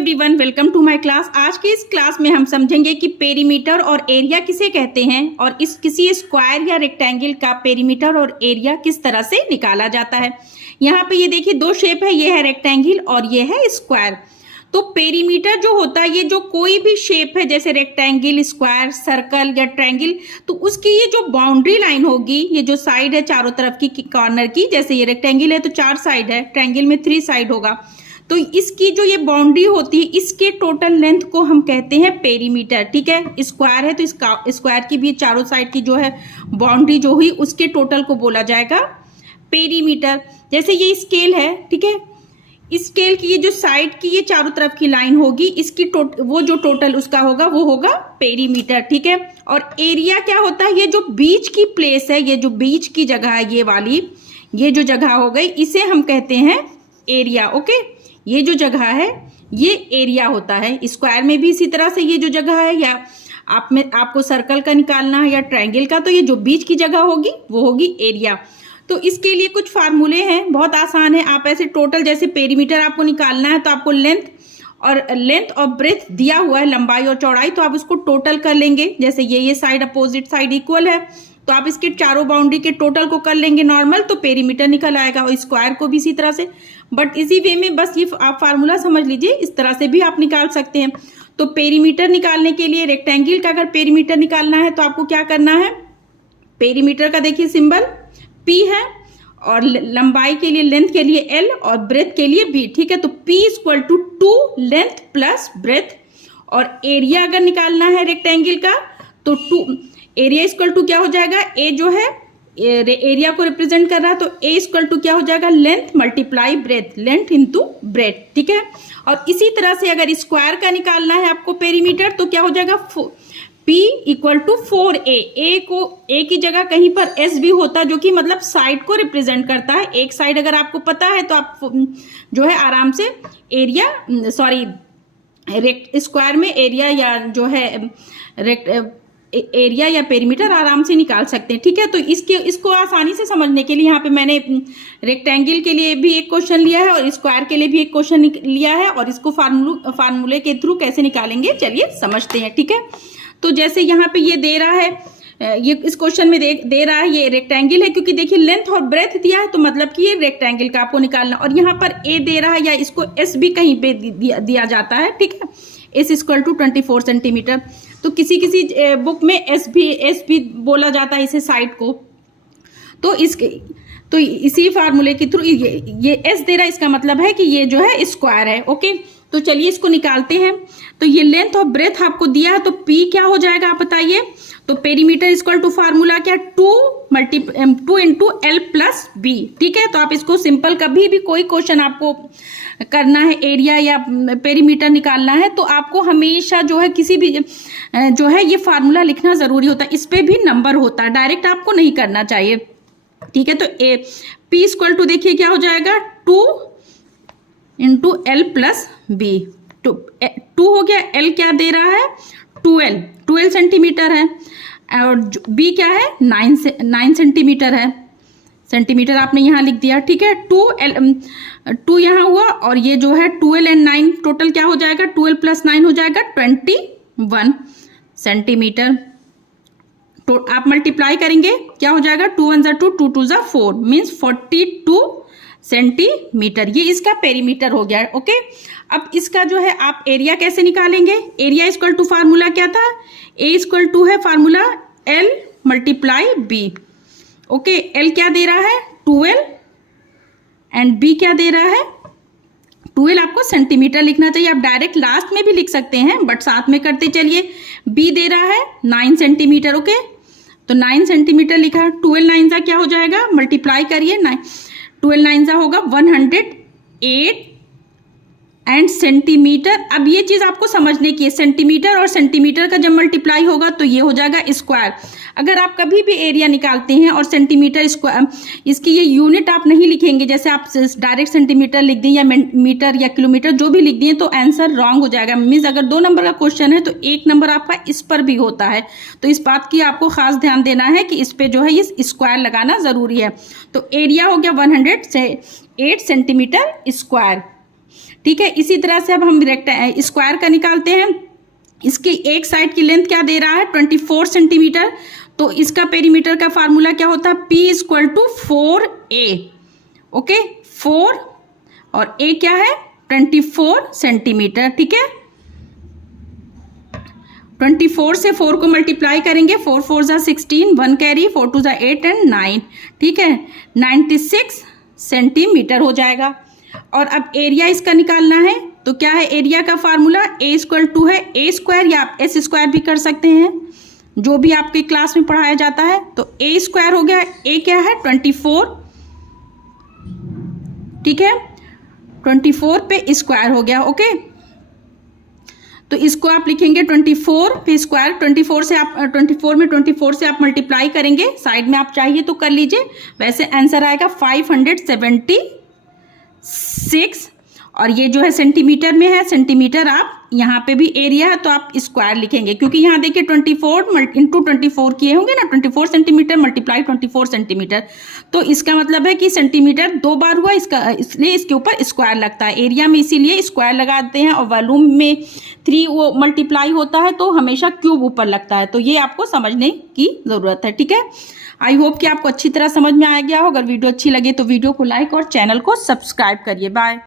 Everyone, welcome to my class. आज की इस क्लास में हम समझेंगे कि पेरीमीटर और एरिया किसे कहते हैं और इस किसी स्क्वायर या रेक्टेंगल का पेरीमीटर और एरिया किस तरह से निकाला जाता है। यहाँ पे ये देखिए दो शेप है, ये है रेक्टेंगल और ये है स्क्वायर। तो पेरीमीटर जो होता है, ये जो कोई भी शेप है जैसे रेक्टेंगल, स्क्वायर, सर्कल या ट्रायंगल, तो उसकी ये जो बाउंड्री लाइन होगी, ये जो साइड है चारों तरफ की कॉर्नर की, जैसे ये रेक्टेंगल है तो 4 साइड है, ट्रायंगल में 3 साइड होगा, तो इसकी जो ये बाउंड्री होती है इसके टोटल लेंथ को हम कहते हैं पेरीमीटर। ठीक है, स्क्वायर है तो इसका स्क्वायर की भी चारों साइड की जो है बाउंड्री जो हुई उसके टोटल को बोला जाएगा पेरीमीटर। जैसे ये स्केल है, ठीक है, स्केल की ये जो साइड की ये चारों तरफ की लाइन होगी, इसकी वो जो टोटल उसका होगा वो होगा पेरीमीटर। ठीक है, और एरिया क्या होता है, ये जो बीच की प्लेस है, ये जो बीच की जगह है, ये वाली ये जो जगह हो गई, इसे हम कहते हैं एरिया। ओके, ये जो जगह है ये एरिया होता है। स्क्वायर में भी इसी तरह से ये जो जगह है, या आपको सर्कल का निकालना है या ट्रायंगल का, तो ये जो बीच की जगह होगी वो होगी एरिया। तो इसके लिए कुछ फार्मूले हैं, बहुत आसान है। आप ऐसे टोटल, जैसे पेरीमीटर आपको निकालना है तो आपको लेंथ और ब्रेथ दिया हुआ है, लंबाई और चौड़ाई, तो आप उसको टोटल कर लेंगे। जैसे ये साइड अपोजिट साइड इक्वल है तो आप इसके चारों बाउंड्री के टोटल को कर लेंगे नॉर्मल, तो पेरीमीटर निकल आएगा। और स्क्वायर को भी इसी तरह से, बट इसी वे में बस ये आप फार्मूला समझ लीजिए, इस तरह से भी आप निकाल सकते हैं। तो पेरीमीटर निकालने के लिए, रेक्टेंगल का अगर पेरीमीटर निकालना है तो आपको क्या करना है, पेरीमीटर का देखिए सिंबल P है, और लंबाई के लिए, लेंथ के लिए L और ब्रेथ के लिए B। ठीक है, तो P equal to 2 length plus breadth. और एरिया अगर निकालना है रेक्टेंगल का तो 2 एरिया इक्वल टू क्या हो जाएगा, A जो है एरिया को रिप्रेजेंट कर रहा है, तो A इक्वल टू क्या हो जाएगा, length multiply breath, length into breadth. ठीक है, और इसी तरह से अगर स्क्वायर का निकालना है आपको पेरीमीटर तो क्या हो जाएगा, P equal to 4A। A की जगह कहीं पर S भी होता है जो कि मतलब साइड को रिप्रेजेंट करता है। एक साइड अगर आपको पता है तो आप जो है आराम से स्क्वायर में एरिया या जो है एरिया या पेरीमीटर आराम से निकाल सकते हैं। ठीक है, तो इसको आसानी से समझने के लिए यहाँ पे मैंने रेक्टेंगल के लिए भी एक क्वेश्चन लिया है और स्क्वायर के लिए भी एक क्वेश्चन लिया है, और इसको फार्मूले के थ्रू कैसे निकालेंगे चलिए समझते हैं। ठीक है, तो जैसे यहाँ पे ये दे रहा है, ये इस क्वेश्चन में दे रहा है, ये रेक्टेंगल है, क्योंकि देखिए लेंथ और ब्रेथ दिया है तो मतलब कि ये रेक्टेंगल का आपको निकालना, और यहाँ पर A दे रहा है, या इसको S भी कहीं पे दिया जाता है। ठीक है, S इक्वल टू 24 सेंटीमीटर, तो किसी बुक में एस भी बोला जाता है इसे साइड को। तो इसी फार्मूले के थ्रू ये S दे रहा है, इसका मतलब है कि ये जो है स्क्वायर है। ओके, तो चलिए इसको निकालते हैं। तो ये लेंथ और ब्रेथ आपको दिया है, तो P क्या हो जाएगा आप बताइए। तो पेरीमीटर इक्वल टू फार्मूला क्या, 2 इंटू L प्लस B। ठीक है, तो आप इसको सिंपल, कभी भी कोई क्वेश्चन आपको करना है, एरिया या पेरीमीटर निकालना है, तो आपको हमेशा जो है किसी भी जो है ये फार्मूला लिखना जरूरी होता है। इस पे भी नंबर होता है, डायरेक्ट आपको नहीं करना चाहिए। ठीक है, तो P इक्वल टू देखिए क्या हो जाएगा, 2 इंटू L प्लस B। 2 हो गया, L क्या दे रहा है, 12 सेंटीमीटर है, और B क्या है, 9 सेंटीमीटर है। सेंटीमीटर आपने यहाँ लिख दिया। ठीक है, 2 यहाँ हुआ, और ये जो है 12 और 9 टोटल क्या हो जाएगा, 12 प्लस 9 हो जाएगा 21 सेंटीमीटर। तो आप मल्टीप्लाई करेंगे, क्या हो जाएगा, 2 1 2 2 2 4 मीन्स 42 सेंटीमीटर। ये इसका पेरीमीटर हो गया। ओके, अब इसका जो है आप एरिया कैसे निकालेंगे, एरिया इक्वल टू फार्मूला क्या था, A इक्वल टू है formula L multiply B। Okay, L क्या दे रहा है, 12, एंड B क्या दे रहा है, 12 आपको सेंटीमीटर लिखना चाहिए, आप डायरेक्ट लास्ट में भी लिख सकते हैं बट साथ में करते चलिए। B दे रहा है 9 सेंटीमीटर। ओके, तो 9 सेंटीमीटर लिखा, 12 9 क्या हो जाएगा, मल्टीप्लाई करिए, 12 9 होगा 108 एंड सेंटीमीटर। अब ये चीज आपको समझने की है, सेंटीमीटर और सेंटीमीटर का जब मल्टीप्लाई होगा तो ये हो जाएगा स्क्वायर। अगर आप कभी भी एरिया निकालते हैं और सेंटीमीटर स्क्वायर, इसकी ये यूनिट आप नहीं लिखेंगे, जैसे आप डायरेक्ट सेंटीमीटर लिख दें या मीटर या किलोमीटर जो भी लिख दें तो आंसर रॉन्ग हो जाएगा। मीन्स अगर 2 नंबर का क्वेश्चन है तो 1 नंबर आपका इस पर भी होता है, तो इस बात की आपको खास ध्यान देना है कि इस पे जो है ये स्क्वायर लगाना जरूरी है। तो एरिया हो गया 108 सेंटीमीटर स्क्वायर। ठीक है। इसी तरह से अब हम स्क्वायर का निकालते हैं। इसकी एक साइड की लेंथ क्या दे रहा है 24 सेंटीमीटर, तो इसका पेरीमीटर का फार्मूला क्या होता है P equal to 4A। Okay, 4 और A क्या है 24 सेंटीमीटर। ठीक है, 24 से 4 को मल्टीप्लाई करेंगे, 4 4 जा 16, 1 कैरी, 4 2 जा 8 एंड 9। ठीक है, 96 सेंटीमीटर हो जाएगा। और अब एरिया इसका निकालना है, तो क्या है एरिया का फार्मूला A इक्वल टू है A स्क्वायर, या आप S स्क्वायर भी कर सकते हैं, जो भी आपकी क्लास में पढ़ाया जाता है। तो A स्क्वायर हो गया, A क्या है 24। ठीक है, 24 पे स्क्वायर हो गया। ओके, तो इसको आप लिखेंगे 24 पे स्क्वायर, 24 से आप 24 में 24 से आप मल्टीप्लाई करेंगे, साइड में आप चाहिए तो कर लीजिए। वैसे आंसर आएगा 576। और ये जो है सेंटीमीटर में है, सेंटीमीटर आप यहाँ पे भी एरिया है तो आप स्क्वायर लिखेंगे, क्योंकि यहाँ देखिए 24 इंटू 24 किए होंगे ना, 24 सेंटीमीटर मल्टीप्लाई 24 सेंटीमीटर, तो इसका मतलब है कि सेंटीमीटर 2 बार हुआ इसका, इसलिए इसके ऊपर स्क्वायर लगता है। एरिया में इसीलिए स्क्वायर लगाते हैं, और वॉल्यूम में 3 वो मल्टीप्लाई होता है तो हमेशा क्यूब ऊपर लगता है। तो ये आपको समझने की ज़रूरत है। ठीक है, आई होप कि आपको अच्छी तरह समझ में आ गया हो। अगर वीडियो अच्छी लगे तो वीडियो को लाइक और चैनल को सब्सक्राइब करिए। बाय।